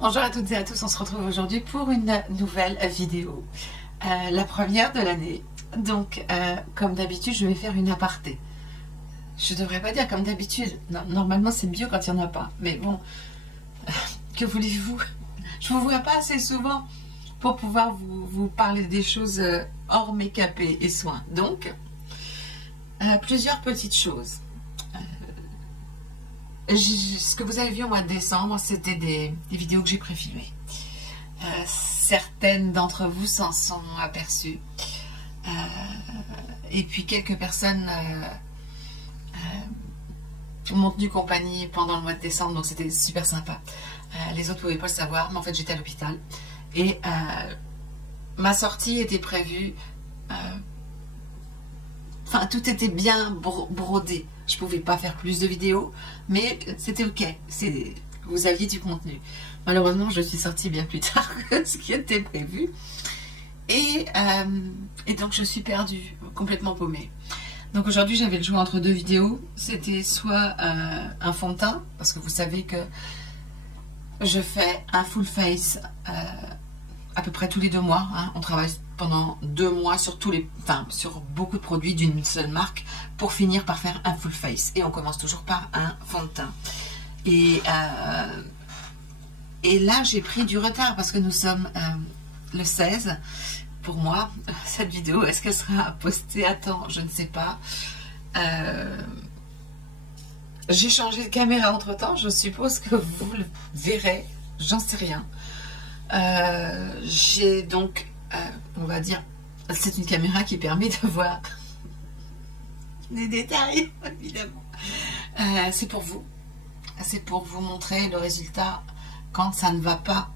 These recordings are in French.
Bonjour à toutes et à tous, on se retrouve aujourd'hui pour une nouvelle vidéo, la première de l'année. Donc, comme d'habitude, je vais faire une aparté. Je devrais pas dire comme d'habitude, normalement c'est mieux quand il n'y en a pas. Mais bon, que voulez-vous? Je vous vois pas assez souvent pour pouvoir vous parler des choses hors make-up et soins. Donc, plusieurs petites choses. Ce que vous avez vu au mois de décembre, c'était des vidéos que j'ai préfilmées. Certaines d'entre vous s'en sont aperçues. Et puis quelques personnes m'ont tenu compagnie pendant le mois de décembre, donc c'était super sympa. Les autres ne pouvaient pas le savoir, mais en fait j'étais à l'hôpital. Et ma sortie était prévue. Enfin, tout était bien brodé. Je ne pouvais pas faire plus de vidéos, mais c'était ok. Vous aviez du contenu. Malheureusement, je suis sortie bien plus tard que ce qui était prévu. Et donc, je suis perdue, complètement paumée. Donc aujourd'hui, j'avais le choix entre deux vidéos. C'était soit un fond de teint, parce que vous savez que je fais un full face à peu près tous les 2 mois. Hein. On travaille pendant 2 mois sur sur beaucoup de produits d'une seule marque pour finir par faire un full face. Et on commence toujours par un fond de teint. Et là, j'ai pris du retard parce que nous sommes le 16. Pour moi, cette vidéo, est-ce qu'elle sera postée à temps? Je ne sais pas. J'ai changé de caméra entre temps. Je suppose que vous le verrez. J'en sais rien. J'ai donc, on va dire, c'est une caméra qui permet de voir des détails, évidemment. C'est pour vous. C'est pour vous montrer le résultat quand ça ne va pas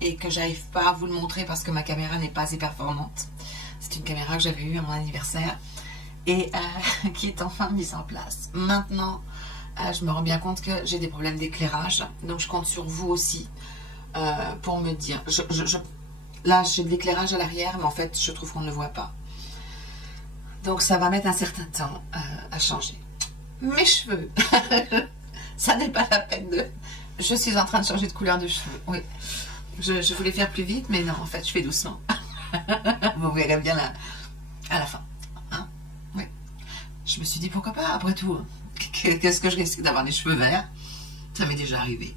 et que j'arrive pas à vous le montrer parce que ma caméra n'est pas assez performante. C'est une caméra que j'avais eue à mon anniversaire et qui est enfin mise en place. Maintenant, je me rends bien compte que j'ai des problèmes d'éclairage, donc je compte sur vous aussi pour me dire. Là, j'ai de l'éclairage à l'arrière, mais en fait, je trouve qu'on ne le voit pas. Donc, ça va mettre un certain temps à changer. Mes cheveux, ça n'est pas la peine de... Je suis en train de changer de couleur de cheveux, oui. Je voulais faire plus vite, mais non, en fait, je fais doucement. Vous verrez bien là, à la fin. Hein, oui. Je me suis dit, pourquoi pas, après tout. Qu'est-ce que je risque d'avoir des cheveux verts? Ça m'est déjà arrivé.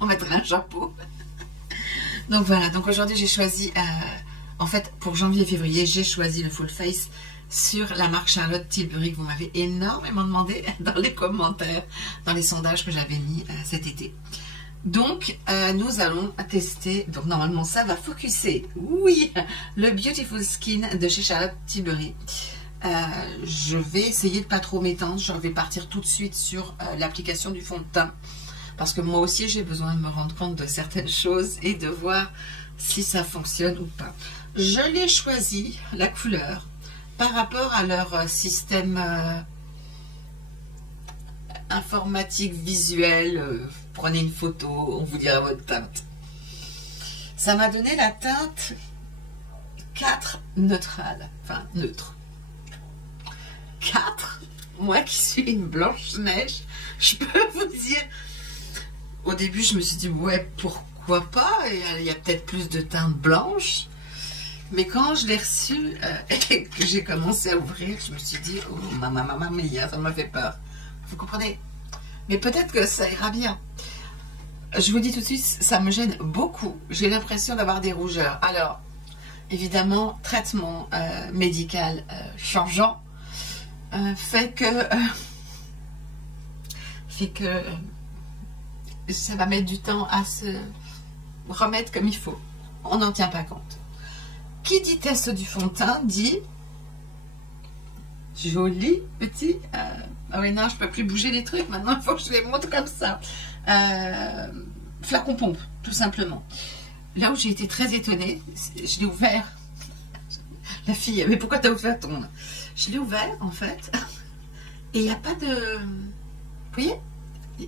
On mettrait un chapeau. Donc voilà, donc aujourd'hui j'ai choisi, en fait pour janvier et février, j'ai choisi le full face sur la marque Charlotte Tilbury que vous m'avez énormément demandé dans les commentaires, dans les sondages que j'avais mis cet été. Donc nous allons tester, donc normalement ça va focuser, oui, le Beautiful Skin de chez Charlotte Tilbury. Je vais essayer de pas trop m'étendre, je vais partir tout de suite sur l'application du fond de teint. Parce que moi aussi, j'ai besoin de me rendre compte de certaines choses et de voir si ça fonctionne ou pas. Je l'ai choisi, la couleur, par rapport à leur système informatique, visuel. Prenez une photo, on vous dira votre teinte. Ça m'a donné la teinte 4 neutrale, enfin neutre. 4, moi qui suis une Blanche-Neige, je peux vous dire... Au début, je me suis dit, ouais, pourquoi pas? Il y a peut-être plus de teintes blanches. Mais quand je l'ai reçu et que j'ai commencé à ouvrir, je me suis dit, oh, maman mia, ça m'a fait peur. Vous comprenez? Mais peut-être que ça ira bien. Je vous dis tout de suite, ça me gêne beaucoup. J'ai l'impression d'avoir des rougeurs. Alors, évidemment, traitement médical changeant fait que ça va mettre du temps à se remettre comme il faut. On n'en tient pas compte. Qui dit test du fond de teint dit joli petit. Ah oui, non, je ne peux plus bouger les trucs. Maintenant, il faut que je les montre comme ça. Flacon pompe, tout simplement. Là où j'ai été très étonnée, je l'ai ouvert. La fille, mais pourquoi tu as ouvert ton... Je l'ai ouvert, en fait. Et il n'y a pas de... Vous voyez?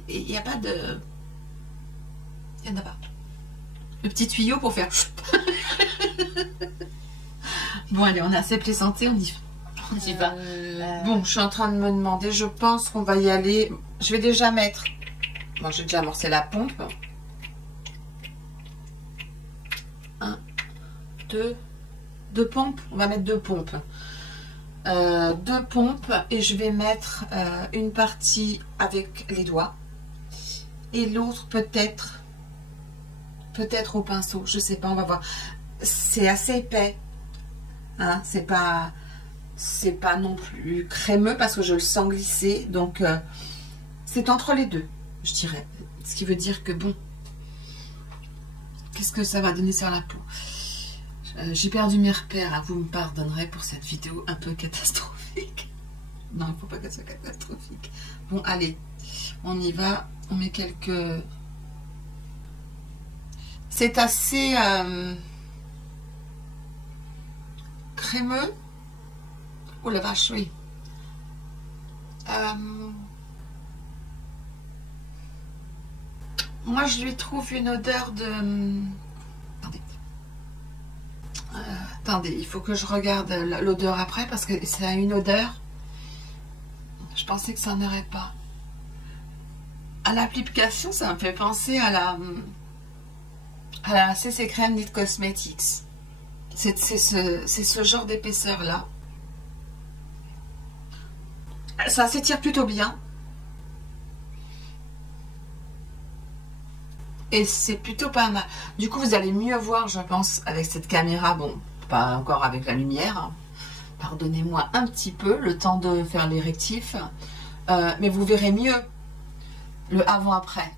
Il n'y a pas de... Il n'y en a pas. Le petit tuyau pour faire... Bon, allez, on a assez plaisanté, on y va. Bon, je suis en train de me demander, je pense qu'on va y aller. Je vais déjà mettre... Bon, j'ai déjà amorcé la pompe. deux pompes. On va mettre deux pompes. Deux pompes et je vais mettre une partie avec les doigts et l'autre peut-être au pinceau, je sais pas, on va voir. C'est assez épais, hein, c'est pas non plus crémeux parce que je le sens glisser, donc c'est entre les deux, je dirais, ce qui veut dire que bon, qu'est-ce que ça va donner sur la peau? J'ai perdu mes repères, hein, vous me pardonnerez pour cette vidéo un peu catastrophique. Non, il ne faut pas qu'elle soit catastrophique. Bon, allez, on y va. On met quelques... C'est assez crémeux. Oh la vache, oui. Moi, je lui trouve une odeur de... Attendez, il faut que je regarde l'odeur après parce que ça a une odeur. Je pensais que ça n'en aurait pas. À l'application, ça me fait penser à la CC Crème Knit Cosmetics. C'est ce genre d'épaisseur là. Ça s'étire plutôt bien. Et c'est plutôt pas mal. Du coup, vous allez mieux voir, je pense, avec cette caméra. Bon, pas encore avec la lumière. Pardonnez-moi un petit peu, le temps de faire les rectifs. Mais vous verrez mieux le avant-après.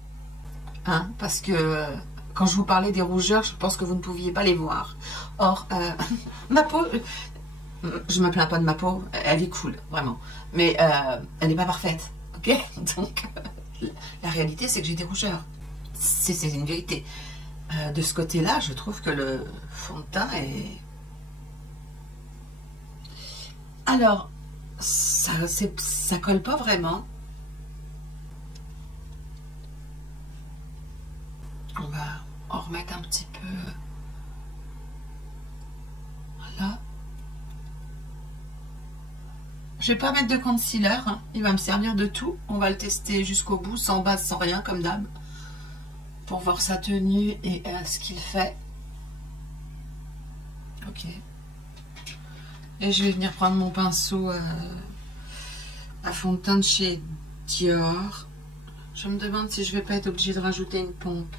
Hein, parce que quand je vous parlais des rougeurs, je pense que vous ne pouviez pas les voir. Or, ma peau... Je me plains pas de ma peau. Elle est cool, vraiment. Mais elle n'est pas parfaite. Ok? Donc, la réalité, c'est que j'ai des rougeurs. C'est une vérité. De ce côté-là, je trouve que le fond de teint est... Alors, ça colle pas vraiment. On va en remettre un petit peu. Voilà. Je vais pas mettre de concealer. Hein. Il va me servir de tout. On va le tester jusqu'au bout, sans base, sans rien, comme d'hab. Pour voir sa tenue et ce qu'il fait. Ok. Et je vais venir prendre mon pinceau à fond de teint de chez Dior. Je me demande si je vais pas être obligée de rajouter une pompe.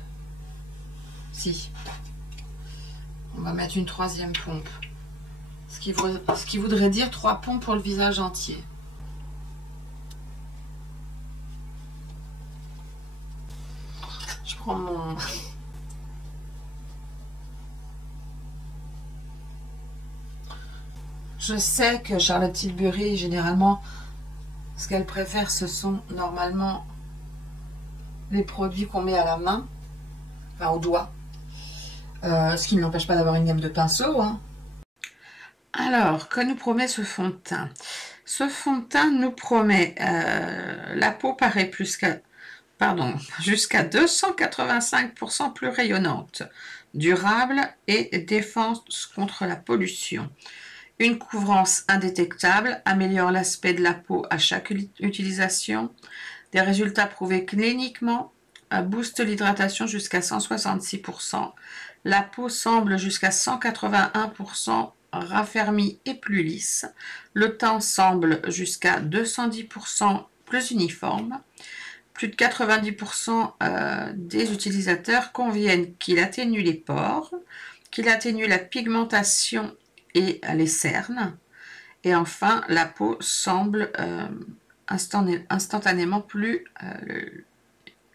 Si. On va mettre une troisième pompe. Ce qui voudrait dire 3 pompes pour le visage entier. Je prends mon... Je sais que Charlotte Tilbury, généralement, ce qu'elle préfère, ce sont normalement les produits qu'on met à la main, enfin au doigt. Ce qui ne l'empêche pas d'avoir une gamme de pinceaux. Hein. Alors, que nous promet ce fond de teint? Ce fond de teint nous promet la peau paraît jusqu'à 285% plus rayonnante, durable et défense contre la pollution. Une couvrance indétectable améliore l'aspect de la peau à chaque utilisation. Des résultats prouvés cliniquement, booste l'hydratation jusqu'à 166%. La peau semble jusqu'à 181% raffermie et plus lisse. Le teint semble jusqu'à 210% plus uniforme. Plus de 90% des utilisateurs conviennent qu'il atténue les pores, qu'il atténue la pigmentation et les cernes. Et enfin, la peau semble instantanément plus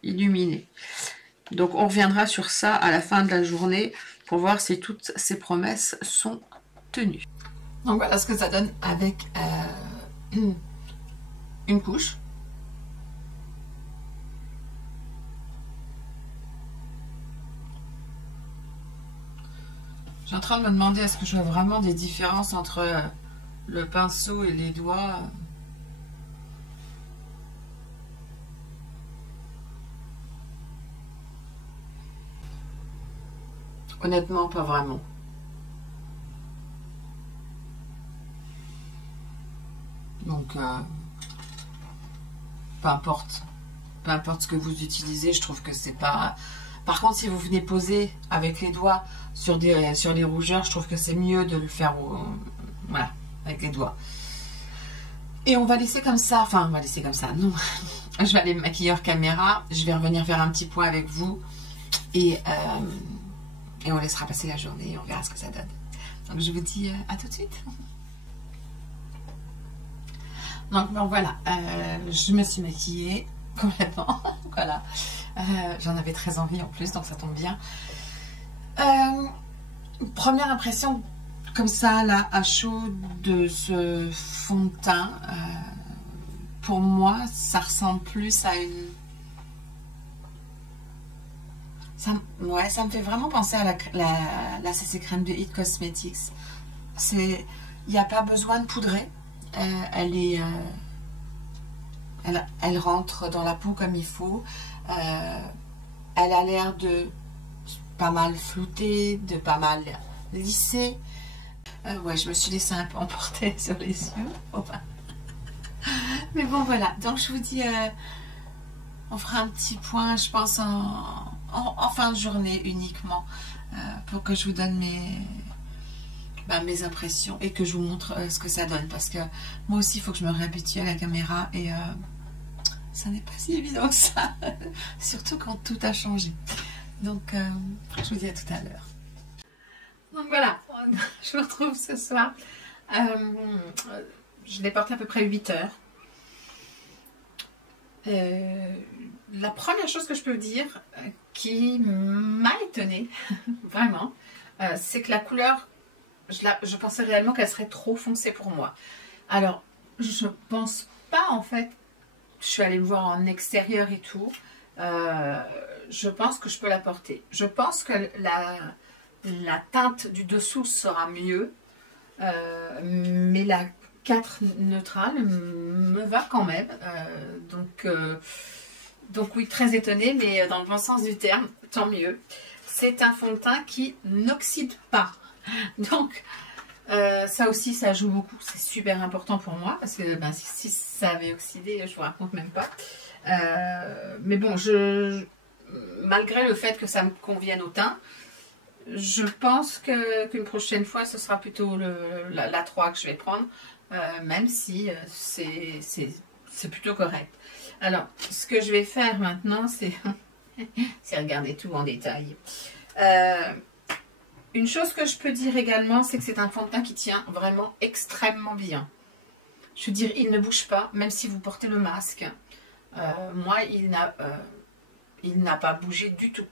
illuminée. Donc, on reviendra sur ça à la fin de la journée pour voir si toutes ces promesses sont tenues. Donc, voilà ce que ça donne avec une couche. Je suis en train de me demander est-ce que je vois vraiment des différences entre le pinceau et les doigts. Honnêtement, pas vraiment. Donc, peu importe ce que vous utilisez, je trouve que c'est pas Par contre, si vous venez poser avec les doigts sur les rougeurs, je trouve que c'est mieux de le faire voilà, avec les doigts. Et on va laisser comme ça, enfin on va laisser comme ça, non. Je vais aller me maquiller hors caméra, je vais revenir faire un petit point avec vous et on laissera passer la journée et on verra ce que ça donne. Donc je vous dis à tout de suite. Donc bon voilà, je me suis maquillée complètement, voilà. J'en avais très envie en plus, donc ça tombe bien. Première impression comme ça là à chaud de ce fond de teint, pour moi ça ressemble plus à une... Ouais, ça me fait vraiment penser à la CC crème de It Cosmetics. Il n'y a pas besoin de poudrer, elle rentre dans la peau comme il faut, elle a l'air de pas mal flouter, de pas mal lisser. Ouais, je me suis laissée un peu emporter sur les yeux. Oh, bah. Mais bon, voilà. Donc, je vous dis, on fera un petit point, je pense, en fin de journée uniquement, pour que je vous donne mes impressions et que je vous montre ce que ça donne. Parce que moi aussi, il faut que je me réhabitue à la caméra et ça n'est pas si évident que ça. Surtout quand tout a changé. Donc, je vous dis à tout à l'heure. Donc voilà, je vous retrouve ce soir. Je l'ai porté à peu près 8 heures. La première chose que je peux vous dire qui m'a étonnée, vraiment, c'est que la couleur, je pensais réellement qu'elle serait trop foncée pour moi. Alors, je pense pas en fait, je suis allée le voir en extérieur et tout, je pense que je peux la porter. Je pense que la teinte du dessous sera mieux, mais la 4 neutrale me va quand même. Donc oui, très étonnée, mais dans le bon sens du terme, tant mieux. C'est un fond de teint qui n'oxyde pas. Donc ça aussi, ça joue beaucoup. C'est super important pour moi, parce que si ça avait oxydé, je vous raconte même pas. Mais bon, malgré le fait que ça me convienne au teint, je pense qu'une prochaine fois, ce sera plutôt la 3 que je vais prendre, même si c'est plutôt correct. Alors, ce que je vais faire maintenant, c'est regarder tout en détail. Une chose que je peux dire également, c'est que c'est un fond de teint qui tient vraiment extrêmement bien. Je veux dire, il ne bouge pas, même si vous portez le masque. Moi, il n'a pas bougé du tout.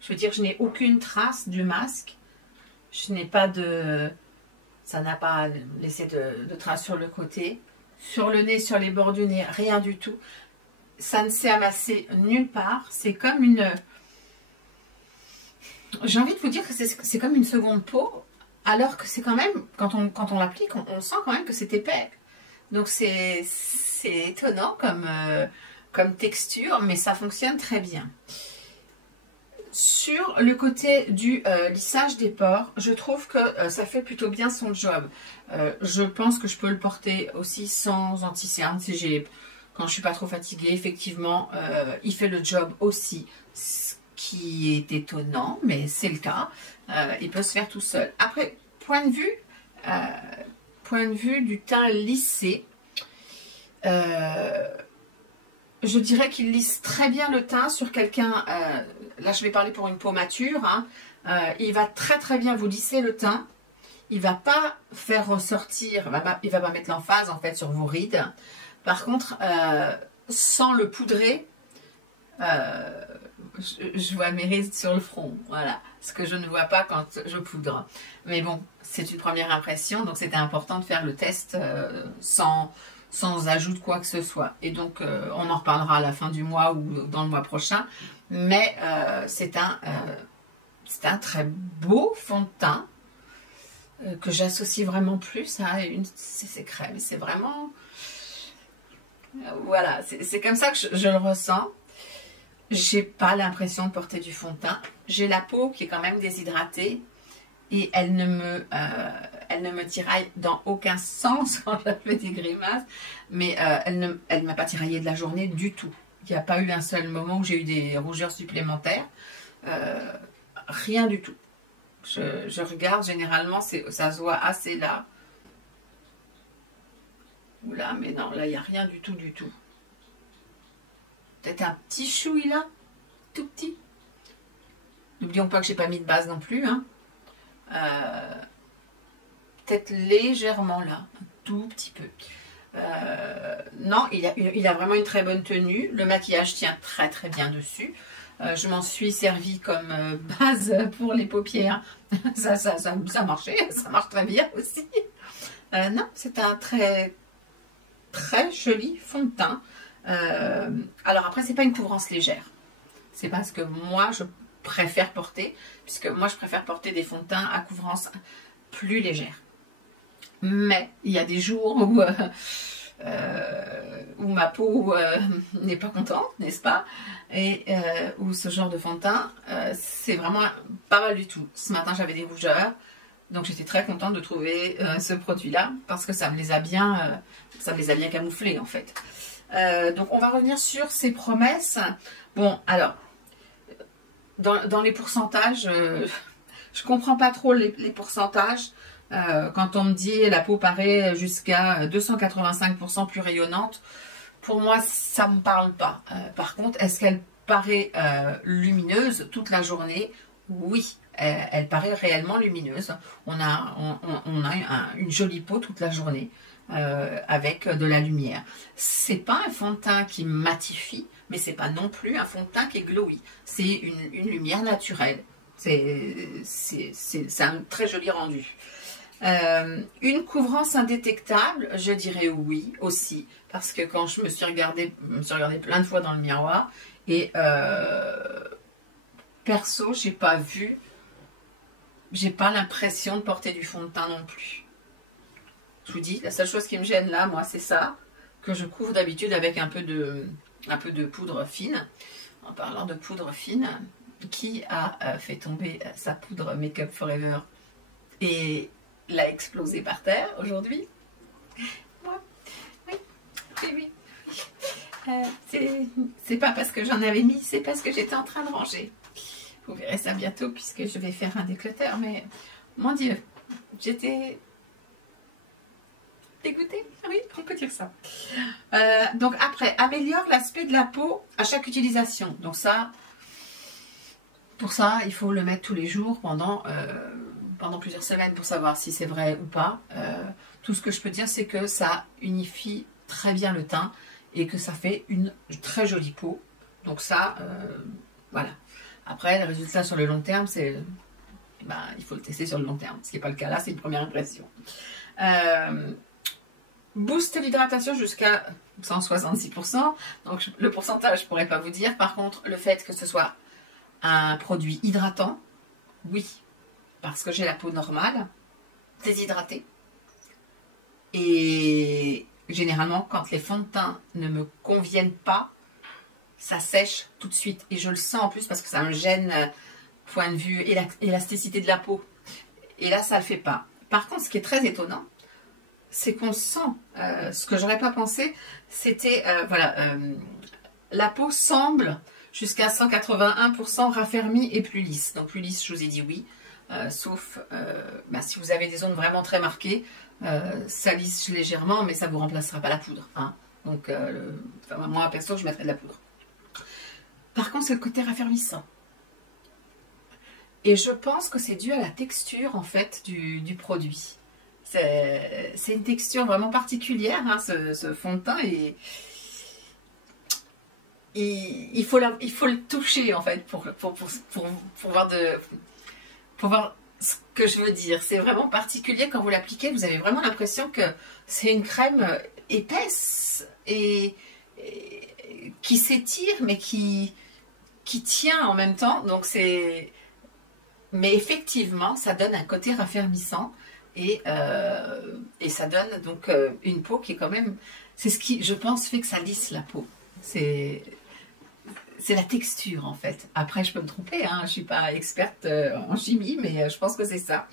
Je veux dire, je n'ai aucune trace du masque. Je n'ai pas de... Ça n'a pas laissé de traces sur le côté. Sur le nez, sur les bords du nez, rien du tout. Ça ne s'est amassé nulle part. C'est comme une... J'ai envie de vous dire que c'est comme une seconde peau. Alors que c'est quand même... Quand on l'applique, on sent quand même que c'est épais. Donc c'est étonnant comme texture, mais ça fonctionne très bien. Sur le côté du lissage des pores, je trouve que ça fait plutôt bien son job. Je pense que je peux le porter aussi sans anti-cerne quand je ne suis pas trop fatiguée. Effectivement, il fait le job aussi, ce qui est étonnant, mais c'est le cas. Il peut se faire tout seul. Après, point de vue du teint lissé, je dirais qu'il lisse très bien le teint sur quelqu'un, là je vais parler pour une peau mature, hein, il va très très bien vous lisser le teint, il va pas faire ressortir, il va pas mettre l'emphase en fait sur vos rides. Par contre, sans le poudrer, je vois mes rides sur le front, voilà, ce que je ne vois pas quand je poudre. Mais bon, c'est une première impression, donc c'était important de faire le test sans ajout de quoi que ce soit. Et donc, on en reparlera à la fin du mois ou dans le mois prochain. Mais c'est un très beau fond de teint que j'associe vraiment plus à une CC crème. C'est vraiment... voilà, c'est comme ça que je le ressens. J'ai pas l'impression de porter du fond de teint. J'ai la peau qui est quand même déshydratée. Et elle ne me tiraille dans aucun sens quand je fais des grimaces. Mais elle ne m'a pas tiraillée de la journée du tout. Il n'y a pas eu un seul moment où j'ai eu des rougeurs supplémentaires. Rien du tout. Je regarde, généralement, ça se voit assez là. Oula, mais non, là, il n'y a rien du tout, du tout. Peut-être un petit chouï là, tout petit. N'oublions pas que j'ai pas mis de base non plus. Hein. Peut-être légèrement là, un tout petit peu. Non, il a vraiment une très bonne tenue. Le maquillage tient très très bien dessus. Je m'en suis servi comme base pour les paupières. Ça marchait, ça marche très bien aussi. Non, c'est un très très joli fond de teint. Alors après, c'est pas une couvrance légère. C'est parce que moi, je préfère porter, puisque moi, je préfère porter des fonds de teint à couvrance plus légère. Mais il y a des jours où ma peau n'est pas contente, n'est-ce pas? Et où ce genre de fond de teint, c'est vraiment pas mal du tout. Ce matin, j'avais des rougeurs, donc j'étais très contente de trouver ce produit-là, parce que ça me les a bien camouflés en fait. Donc on va revenir sur ces promesses. Bon, alors, dans les pourcentages, je comprends pas trop les pourcentages. Quand on me dit la peau paraît jusqu'à 285% plus rayonnante, pour moi ça me parle pas. Par contre, est-ce qu'elle paraît lumineuse toute la journée? Oui, elle paraît réellement lumineuse. On a une jolie peau toute la journée avec de la lumière. C'est pas un fond de teint qui matifie, mais c'est pas non plus un fond de teint qui est glowy. C'est une lumière naturelle. C'est un très joli rendu. Une couvrance indétectable, je dirais oui aussi, parce que quand je me suis regardée plein de fois dans le miroir, et perso, j'ai pas l'impression de porter du fond de teint non plus. Je vous dis, la seule chose qui me gêne là, moi, c'est ça, que je couvre d'habitude avec un peu de poudre fine. En parlant de poudre fine, qui a fait tomber sa poudre Make Up Forever et l'a explosé par terre aujourd'hui? Moi, oui. C'est pas parce que j'en avais mis, c'est parce que j'étais en train de ranger. Vous verrez ça bientôt puisque je vais faire un déclutter, mais mon Dieu, j'étais dégoûtée, oui, on peut dire ça. Donc après, améliore l'aspect de la peau à chaque utilisation. Donc ça, pour ça, il faut le mettre tous les jours pendant plusieurs semaines pour savoir si c'est vrai ou pas. Tout ce que je peux dire, c'est que ça unifie très bien le teint et que ça fait une très jolie peau. Donc ça, voilà. Après, le résultat sur le long terme, c'est... il faut le tester sur le long terme. Ce qui n'est pas le cas là, c'est une première impression. Booste l'hydratation jusqu'à 166%. Donc le pourcentage, je ne pourrais pas vous dire. Par contre, le fait que ce soit un produit hydratant, oui. Parce que j'ai la peau normale, déshydratée. Et généralement, quand les fonds de teint ne me conviennent pas, ça sèche tout de suite. Et je le sens en plus parce que ça me gêne, point de vue élasticité de la peau. Et là, ça ne le fait pas. Par contre, ce qui est très étonnant, c'est qu'on sent, ce que j'aurais pas pensé, c'était, la peau semble jusqu'à 181% raffermie et plus lisse. Donc plus lisse, je vous ai dit oui. Sauf si vous avez des zones vraiment très marquées, ça lisse légèrement, mais ça ne vous remplacera pas la poudre. Hein. Donc, moi, perso, je mettrais de la poudre. Par contre, c'est le côté raffermissant. Et je pense que c'est dû à la texture, en fait, du produit. C'est une texture vraiment particulière, hein, ce fond de teint. Et il faut le toucher, en fait, pour voir ce que je veux dire. C'est vraiment particulier quand vous l'appliquez. Vous avez vraiment l'impression que c'est une crème épaisse et qui s'étire, mais qui tient en même temps. Donc mais effectivement, ça donne un côté raffermissant et ça donne donc une peau qui est quand même... C'est ce qui, je pense, fait que ça lisse la peau. C'est la texture en fait. Après, je peux me tromper, hein. Je ne suis pas experte en chimie, mais je pense que c'est ça.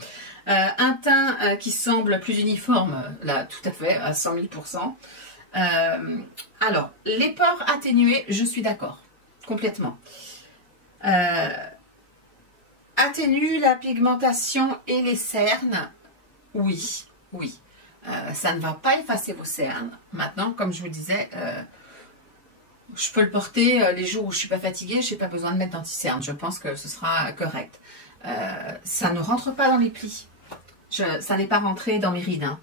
Un teint qui semble plus uniforme, là, tout à fait, à 100 000%. Alors, les pores atténués, je suis d'accord, complètement. atténue la pigmentation et les cernes? Oui, oui. Ça ne va pas effacer vos cernes. Maintenant, comme je vous disais, je peux le porter les jours où je ne suis pas fatiguée, je n'ai pas besoin de mettre d'anti-cerne. Je pense que ce sera correct. Ça ne rentre pas dans les plis. Ça n'est pas rentré dans mes rides, hein.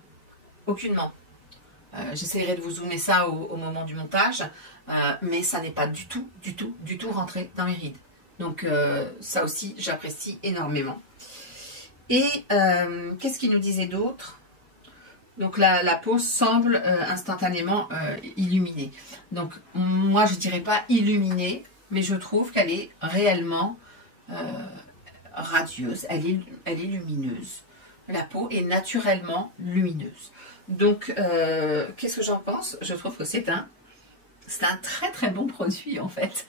Aucunement. J'essaierai de vous zoomer ça au moment du montage, mais ça n'est pas du tout rentré dans mes rides. Donc ça aussi, j'apprécie énormément. Et qu'est-ce qu'il nous disait d'autre? Donc la peau semble instantanément illuminée. Donc moi je dirais pas illuminée, mais je trouve qu'elle est réellement radieuse, elle est lumineuse. La peau est naturellement lumineuse. Donc qu'est-ce que j'en pense? Je trouve que c'est un très bon produit en fait.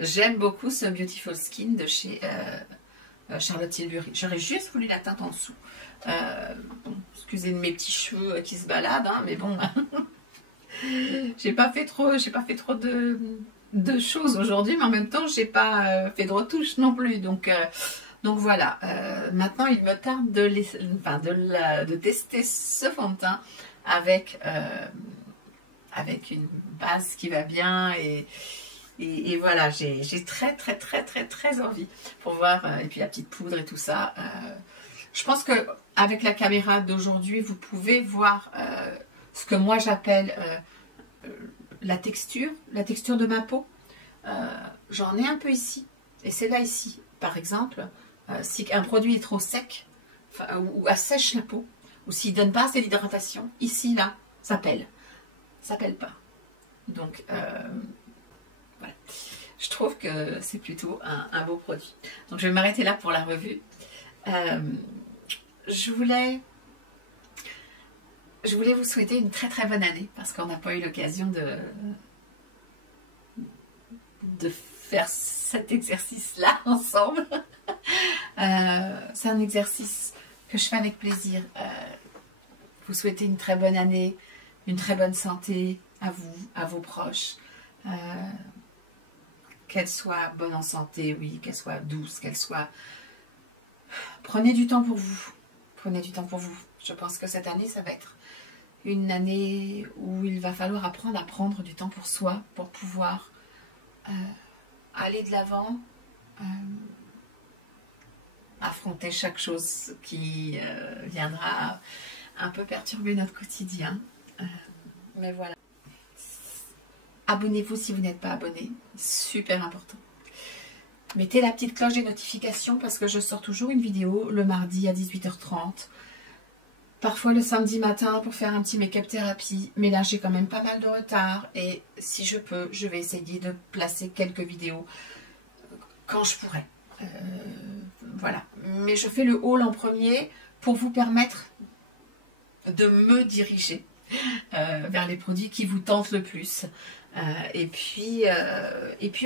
J'aime beaucoup ce Beautiful Skin de chez Charlotte Tilbury. J'aurais juste voulu la teinte en dessous. Bon, excusez mes petits cheveux qui se baladent, hein, mais bon, j'ai pas fait trop de choses aujourd'hui, mais en même temps, j'ai pas fait de retouches non plus. Donc voilà. Maintenant, il me tarde de tester ce fond de teint avec une base qui va bien et voilà, j'ai très envie pour voir, et puis la petite poudre et tout ça. Je pense que avec la caméra d'aujourd'hui, vous pouvez voir ce que moi j'appelle la texture de ma peau. J'en ai un peu ici, et c'est là ici, par exemple, si un produit est trop sec, ou assèche la peau, ou s'il ne donne pas assez d'hydratation, ici, là, ça pèle. Ça pèle pas. Donc, voilà. Je trouve que c'est plutôt un beau produit. Donc, je vais m'arrêter là pour la revue. Je voulais vous souhaiter une très bonne année parce qu'on n'a pas eu l'occasion de faire cet exercice-là ensemble. C'est un exercice que je fais avec plaisir. Vous souhaiter une très bonne année, une très bonne santé à vous, à vos proches. Qu'elle soit bonne en santé, oui, qu'elle soit douce, qu'elle soit... Prenez du temps pour vous. Prenez du temps pour vous. Je pense que cette année, ça va être une année où il va falloir apprendre à prendre du temps pour soi, pour pouvoir aller de l'avant, affronter chaque chose qui viendra un peu perturber notre quotidien. Mais voilà. Abonnez-vous si vous n'êtes pas abonné. Super important. Mettez la petite cloche des notifications parce que je sors toujours une vidéo le mardi à 18h30. Parfois le samedi matin pour faire un petit make-up thérapie. Mais là, j'ai quand même pas mal de retard. Et si je peux, je vais essayer de placer quelques vidéos quand je pourrai. Voilà. Mais je fais le haul en premier pour vous permettre de me diriger vers les produits qui vous tentent le plus. Et puis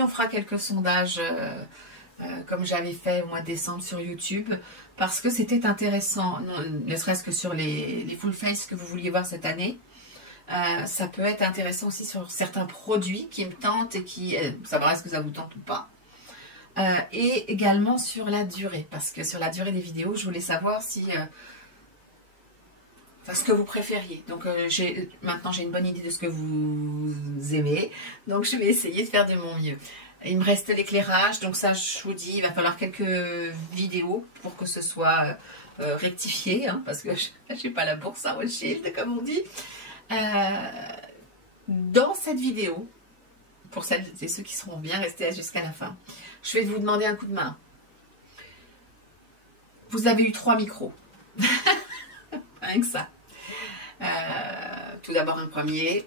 on fera quelques sondages comme j'avais fait au mois de décembre sur YouTube parce que c'était intéressant, ne serait-ce que sur les full face que vous vouliez voir cette année. Ça peut être intéressant aussi sur certains produits qui me tentent et qui, savoir est-ce que ça vous tente ou pas. Et également sur la durée, parce que sur la durée des vidéos, je voulais savoir si... ce que vous préfériez. Donc maintenant j'ai une bonne idée de ce que vous aimez. Donc je vais essayer de faire de mon mieux. Il me reste l'éclairage. Donc ça je vous dis, il va falloir quelques vidéos pour que ce soit rectifié. Hein, parce que je n'ai pas la bourse à Rothschild comme on dit. Dans cette vidéo, pour celles et ceux qui seront bien restés jusqu'à la fin, je vais vous demander un coup de main. Vous avez eu 3 micros. Rien que ça. Tout d'abord un premier,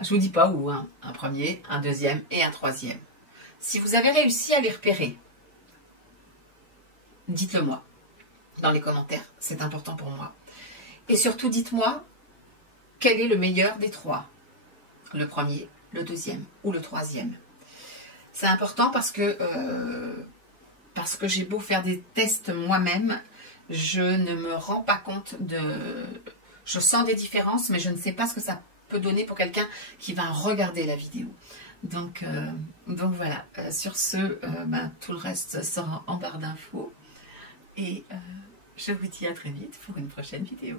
je vous dis pas où, hein. Un premier, un deuxième et un troisième. Si vous avez réussi à les repérer, dites-le moi dans les commentaires, c'est important pour moi. Et surtout dites-moi quel est le meilleur des 3. Le premier, le deuxième ou le troisième. C'est important parce que j'ai beau faire des tests moi-même, je ne me rends pas compte de... Je sens des différences, mais je ne sais pas ce que ça peut donner pour quelqu'un qui va regarder la vidéo. Donc voilà, sur ce, tout le reste sera en barre d'infos. Et je vous dis à très vite pour une prochaine vidéo.